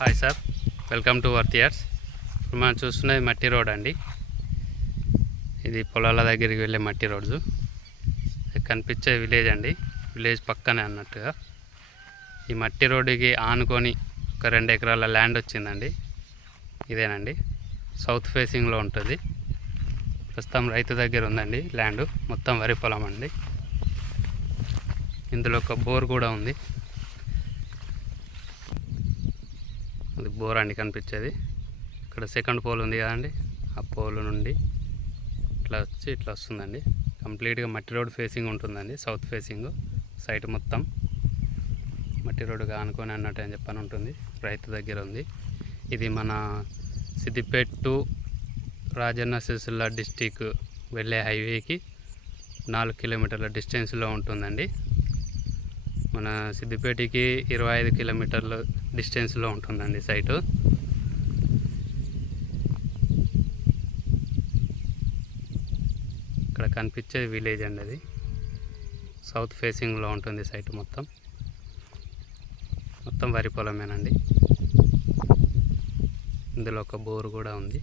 Hi sir, welcome to worth yards. ఇప్పుడు మనం చూస్తున్నది మట్టి రోడ్ అండి. ఇది పొలాల దగ్గరికి వెళ్ళే మట్టి రోడ్డు. కనిపించే విలేజ్ అండి, విలేజ్ పక్కనే అన్నట్టుగా. ఈ మట్టి రోడ్డుకి ఆనుకొని ఒక 2 ఎకరాల ల్యాండ్ వచ్చిందండి. ఇదేనండి, సౌత్ ఫేసింగ్లో ఉంటుంది. ప్రస్తుతం రైతు దగ్గర ఉందండి ల్యాండ్, మొత్తం వరి పొలం అండి. ఇందులో ఒక బోర్ కూడా ఉంది. అది బోర్ అండి కనిపించేది. ఇక్కడ సెకండ్ పోల్ ఉంది కదండి, ఆ పోల్ నుండి ఇట్లా వచ్చి ఇట్లా వస్తుందండి. కంప్లీట్గా మట్టి రోడ్ ఫేసింగ్ ఉంటుందండి, సౌత్ ఫేసింగ్. సైట్ మొత్తం మట్టి రోడ్డుగా ఆనుకొని అన్నట్టు అని చెప్పని ఉంటుంది. రైతు దగ్గర ఉంది. ఇది మన సిద్దిపేట టు రాజన్న సిరిసిల్ల డిస్టిక్ వెళ్ళే హైవేకి 4 కిలోమీటర్ల డిస్టెన్స్లో ఉంటుందండి. మన సిద్దిపేటకి 25 కిలోమీటర్ల డిస్టెన్స్లో ఉంటుందండి సైటు. ఇక్కడ కనిపించే విలేజ్ అండి, అది సౌత్ ఫేసింగ్లో ఉంటుంది సైట్. మొత్తం వరి పొలమేనండి. ఇందులో ఒక బోరు కూడా ఉంది.